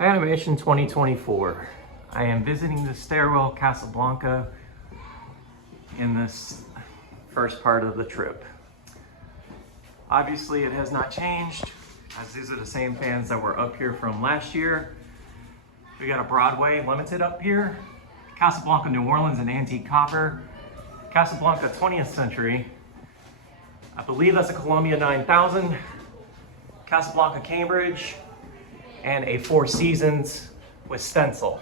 Fanimation 2024. I am visiting the Stairwell Casablanca in this first part of the trip. Obviously it has not changed, as these are the same fans that were up here from last year. We got a Broadway Limited up here, Casablanca New Orleans in antique copper, Casablanca 20th century, I believe that's a Columbia 9000, Casablanca Cambridge, and a Four Seasons with stencil.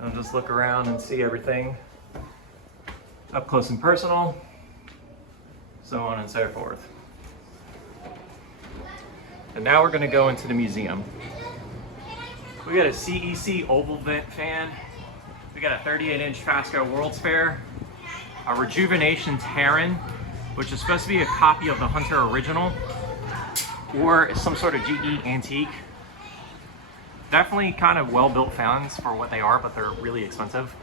I'll just look around and see everything up close and personal, so on and so forth. And now we're going to go into the museum. We got a CEC oval vent fan. We got a 38-inch Fasco World's Fair, a Rejuvenation Terran, which is supposed to be a copy of the Hunter original, or some sort of GE antique. Definitely kind of well-built fans for what they are, but they're really expensive.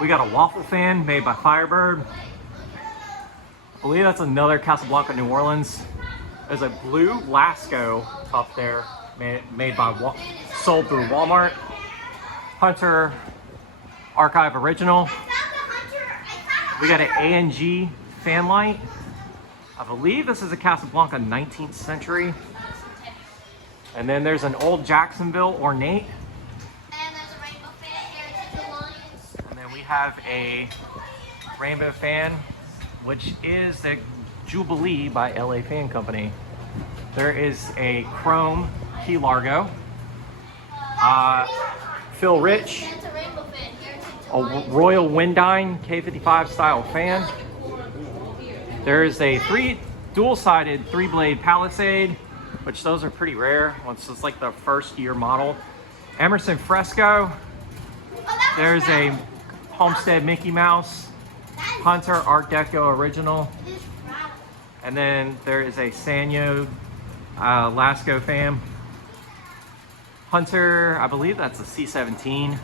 We got a waffle fan made by Firebird. I believe that's another Casablanca New Orleans. There's a blue Lasco up there, sold through Walmart. Hunter Archive Original. We got an ANG fan light. I believe this is a Casablanca 19th century. And then there's an old Jacksonville ornate. And there's a rainbow fan here, Alliance. And then we have a rainbow fan, which is the Jubilee by LA Fan Company. There is a chrome Key Largo. Phil Rich, And it's a rainbow fan here, a Royal Windine K55 style fan. There is a dual-sided three-blade Palisade, which those are pretty rare. It's like the first year model. Emerson Fresco. There's a Homestead Mickey Mouse. Hunter Art Deco Original. And then there is a Sanyo Lasco fan. Hunter, I believe that's a C17.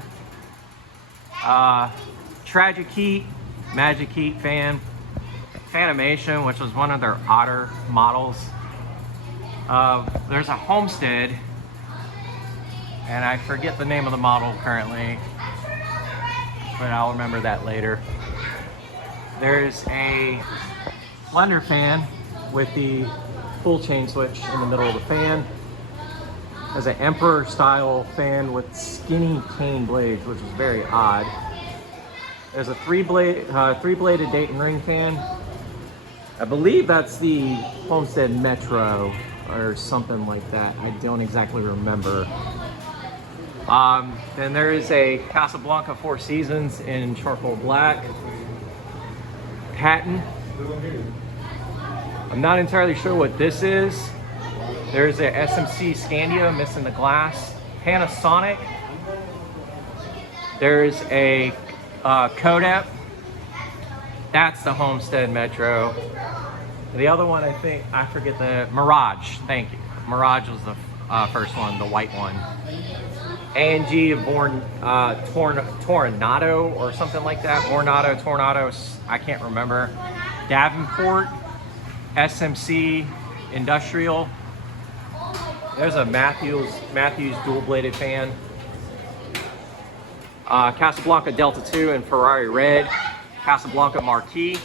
Tragic Heat, Magic Heat fan. Fanimation, which was one of their odder models. There's a Homestead, and I forget the name of the model currently, but I'll remember that later. There's a blender fan with the full chain switch in the middle of the fan. There's an Emperor style fan with skinny cane blades, which is very odd. There's a three-bladed Dayton ring fan. I believe that's the Homestead Metro or something like that. I don't exactly remember. Then there is a Casablanca Four Seasons in charcoal black. Patton. I'm not entirely sure what this is. There's a SMC Scandia missing the glass. Panasonic. There's a Kodak. That's the Homestead Metro. The other one, I forget the Mirage. Thank you. Mirage was the first one, the white one. ANG Tornado or something like that. Tornado, I can't remember. Davenport, SMC Industrial. There's a Matthews dual-bladed fan. Casablanca Delta 2 and Ferrari Red. Casablanca Marquis.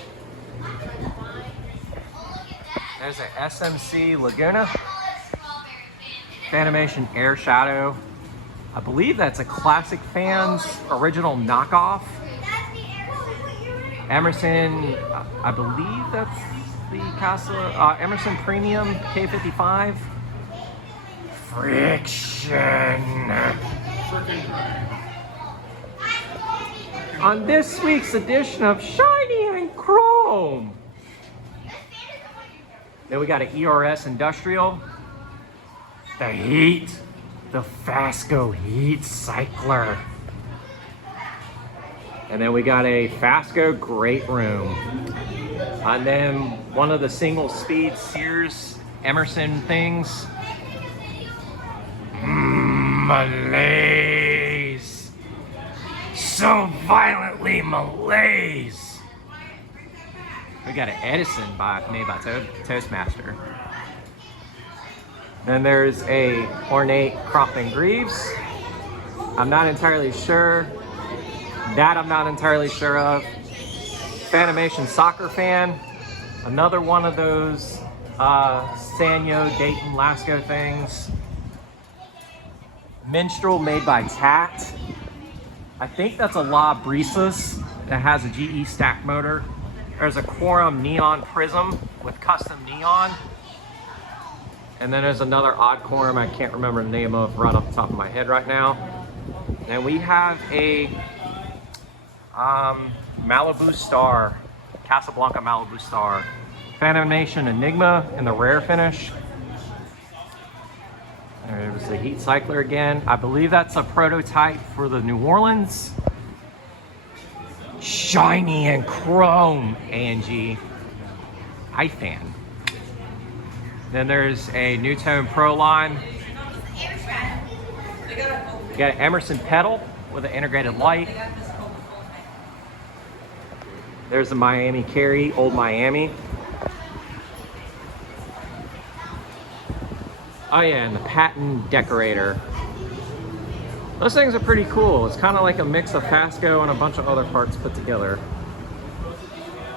There's a SMC Laguna. Fanimation Air Shadow. I believe that's a Classic Fans original knockoff. Emerson, I believe that's the Emerson Premium K55. Friction. On this week's edition of Shiny and Chrome. Then we got an ERS Industrial. The Heat. The Fasco Heat Cycler. And then we got a Fasco Great Room. And then one of the single speed Sears Emerson things. Malaise. So violently malaise. We got an Edison made by Toastmaster. Then there's a ornate Crofton Greaves. I'm not entirely sure. That I'm not entirely sure of. Fanimation soccer fan. Another one of those Sanyo, Dayton, Lasco things. Minstrel made by Tat. I think that's a La Brisas that has a GE stack motor. There's a Quorum neon prism with custom neon. And then there's another odd Quorum I can't remember the name of right off the top of my head right now. And we have a Malibu Star, Casablanca Malibu Star. Fanimation Enigma in the rare finish. There's the heat cycler again. I believe that's a prototype for the New Orleans. Shiny and chrome, Angie. I fan. Then there's a New Tone Pro line. You got an Emerson pedal with an integrated light. There's the Miami Carry, Old Miami. Oh yeah, and the Patent Decorator. Those things are pretty cool. It's kind of like a mix of Fasco and a bunch of other parts put together.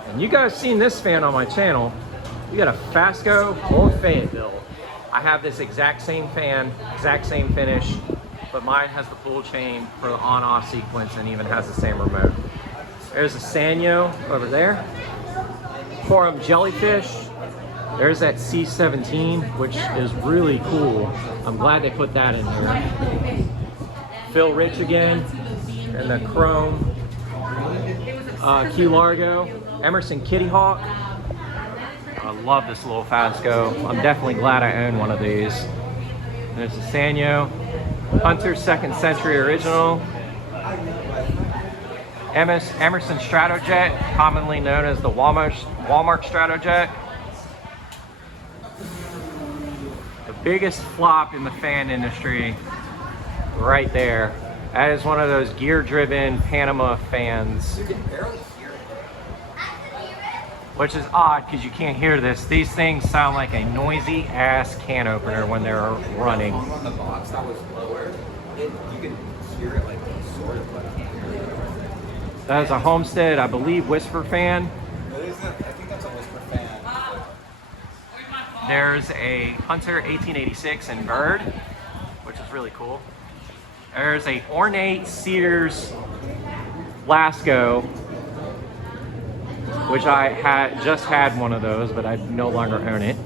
And you guys seen this fan on my channel. You got a Fasco or Fayetteville. I have this exact same fan, exact same finish, but mine has the full chain for the on-off sequence and even has the same remote. There's a Sanyo over there. Quorum Jellyfish. There's that C17, which is really cool. I'm glad they put that in here. Phil Rich again, and the Chrome Key Largo. Emerson Kitty Hawk. I love this little Fasco. I'm definitely glad I own one of these. There's the Sanyo. Hunter 2nd Century Original. Emerson Stratojet, commonly known as the Walmart Stratojet. The biggest flop in the fan industry, right there. That is one of those gear-driven Panama fans. You can barely hear it. Which is odd because you can't hear this. These things sound like a noisy ass can opener when they're running. On the box that was lower, you can hear it like sort of, but I can't hear it. That is a Homestead, I believe, Whisper fan. I think that's a Whisper fan. There's a Hunter 1886 in Bird, which is really cool. There's a ornate Sears Lasco, which I just had one of those, but I no longer own it.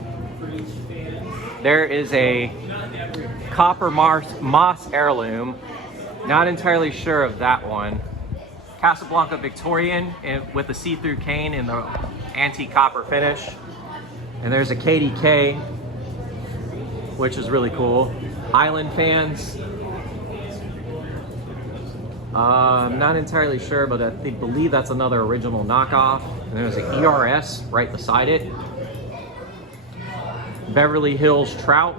There is a copper moss heirloom. Not entirely sure of that one. Casablanca Victorian with the see-through cane in the antique copper finish. And there's a KDK, which is really cool. Island fans. I'm not entirely sure, but I believe that's another original knockoff. And there's an ERS right beside it. Beverly Hills Trout.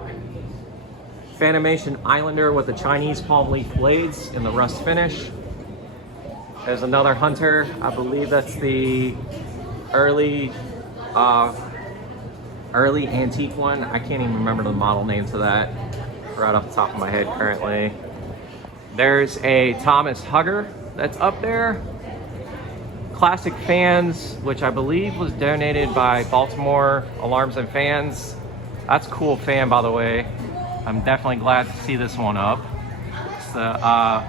Fanimation Islander with the Chinese palm leaf blades in the rust finish. There's another Hunter. I believe that's the early antique one. I can't even remember the model name to that right off the top of my head currently. There's a Thomas Hugger that's up there. Classic Fans, which I believe was donated by Baltimore Alarms and Fans. That's a cool fan, by the way. I'm definitely glad to see this one up. It's the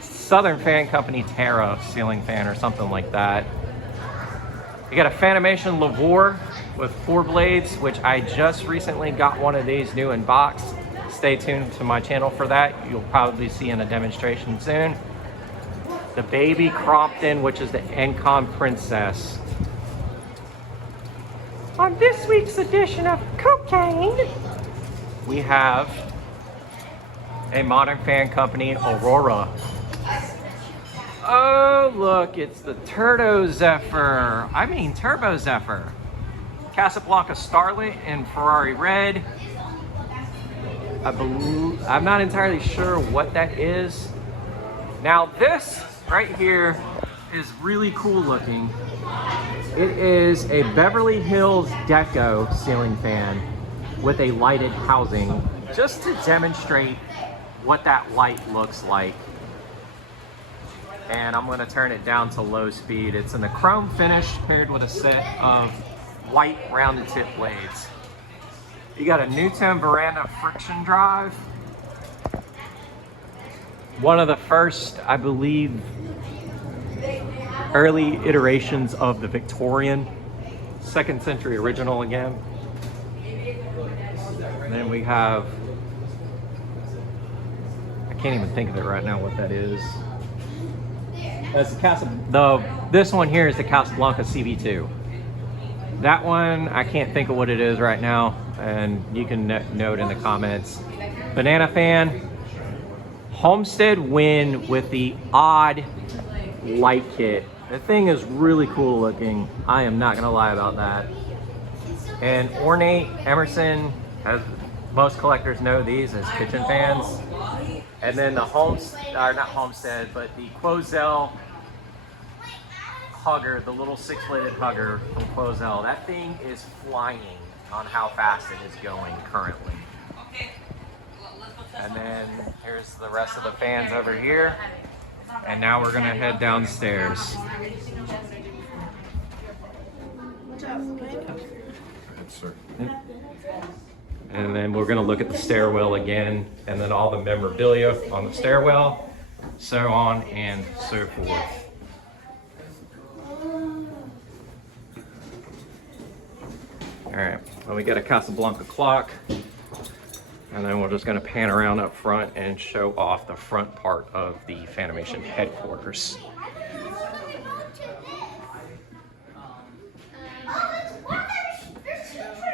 Southern Fan Company Terra ceiling fan or something like that. You got a Fanimation Lavore with 4 blades, which I just recently got one of these new in box. Stay tuned to my channel for that. You'll probably see in a demonstration soon. The Baby Crompton, which is the Encom Princess. On this week's edition of Cocaine, we have a Modern Fan Company Aurora. Oh, look, it's the Turbo Zephyr. Casablanca Starlet in Ferrari Red. I'm not entirely sure what that is. Now this right here is really cool looking. It is a Beverly Hills Deco ceiling fan. with a lighted housing just to demonstrate what that light looks like. And I'm gonna turn it down to low speed. It's in a chrome finish paired with a set of white rounded tip blades. You got a Newton veranda friction drive. One of the first, I believe, early iterations of the Victorian, 2nd century original again. And then we have, I can't even think of it right now what that is. That's this one here is the Casablanca CB2. That one, I can't think of what it is right now, and you can note in the comments. Banana fan. Homestead win with the odd light kit. The thing is really cool looking. I am not gonna lie about that. And ornate Emerson, as most collectors know these as kitchen fans. And then the not Homestead, but the Quozel hugger, the little 6-bladed hugger from Quozel. That thing is flying on how fast it is going currently. And then here's the rest of the fans over here. And now we're gonna head downstairs. And then we're gonna look at the stairwell again, and then all the memorabilia on the stairwell, so on and so forth. All right, well, we got a Casablanca clock, and then we're just gonna pan around up front and show off the front part of the Fanimation headquarters.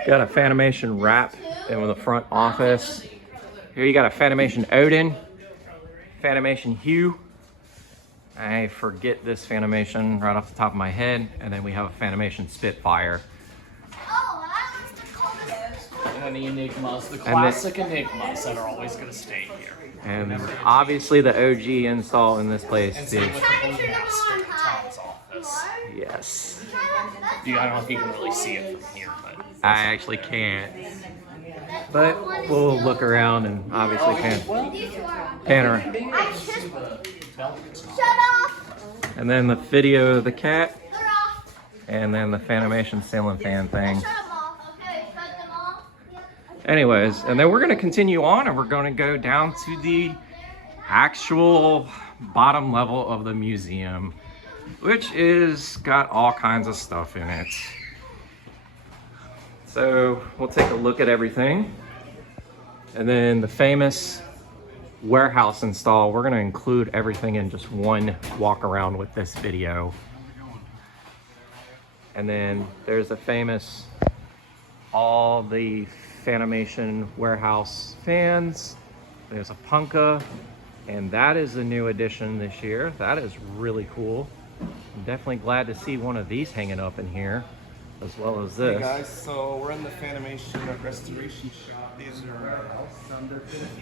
Got a Fanimation wrap in the front office. Here you got a Fanimation Odin, Fanimation Hue. I forget this Fanimation right off the top of my head. And then we have a Fanimation Spitfire. And the Enigmas, the classic Enigmas that are always going to stay here. And obviously the OG install in this place And is, same with the Master in Tom's office. yes. I don't know if you can really see it from here, but I actually can't. But we'll look around and obviously pan around. Shut off! And then the video of the cat. And then the Fanimation ceiling fan thing. Shut them off. Okay, shut them off. Anyways, and then we're going to continue on and we're going to go down to the actual bottom level of the museum, which is got all kinds of stuff in it. So we'll take a look at everything. And then the famous warehouse install, we're going to include everything in just one walk around with this video. And then there's the famous, all the Fanimation warehouse fans. There's a Punka, and that is a new addition this year. That is really cool. I'm definitely glad to see one of these hanging up in here, as well as this. Hey guys, so we're in the Fanimation restoration shop. These are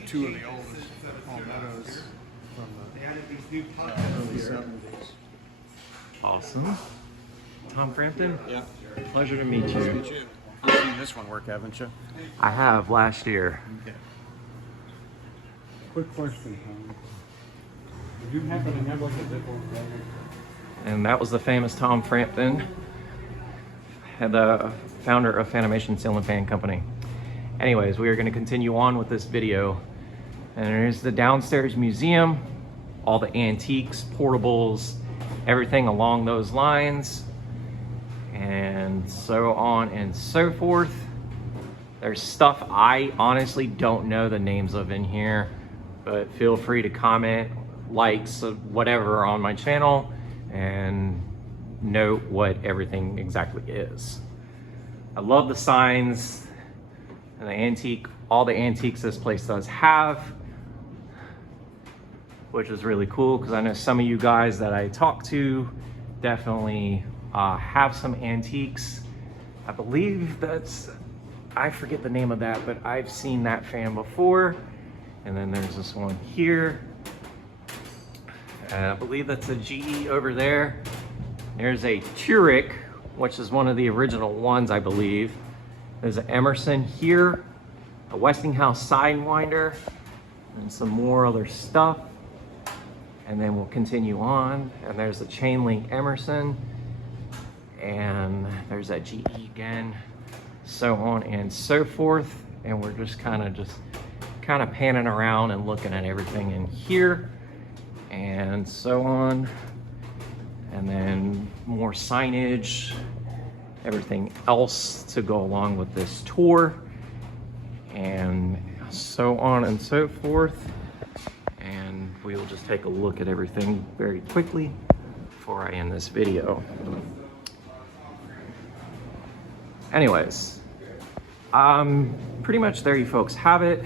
two of the oldest palmettos from the early 70s. Awesome. Tom Frampton, Yeah. pleasure to meet Nice to you. meet you. You've seen this one work, haven't you? I have last year. Okay. Quick question, Tom. Did you happen to have like a zipper bag? And that was the famous Tom Frampton, the founder of Fanimation Ceiling Fan Company. Anyways, we are going to continue on with this video. And there's the downstairs museum, all the antiques, portables, everything along those lines, and so on and so forth. There's stuff I honestly don't know the names of in here, but feel free to comment, likes, whatever on my channel, and note what everything exactly is. I love the signs and the antique, all the antiques this place does have, which is really cool because I know some of you guys that I talk to definitely have some antiques. I believe that's, I forget the name of that, but I've seen that fan before. And then there's this one here. I believe that's a GE over there. There's a Turek, which is one of the original ones, I believe. There's an Emerson here, a Westinghouse Sidewinder, and some more other stuff. And then we'll continue on. And there's the chain link Emerson. And there's that GE again. So on and so forth. And we're just kind of panning around and looking at everything in here. And so on. And then more signage, everything else to go along with this tour, and so on and so forth. And we will just take a look at everything very quickly before I end this video. Anyways, pretty much there you folks have it.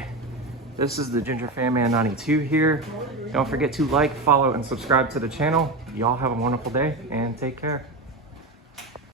This is the Ginger Fan Man 92 here. Don't forget to like, follow, and subscribe to the channel. Y'all have a wonderful day and take care.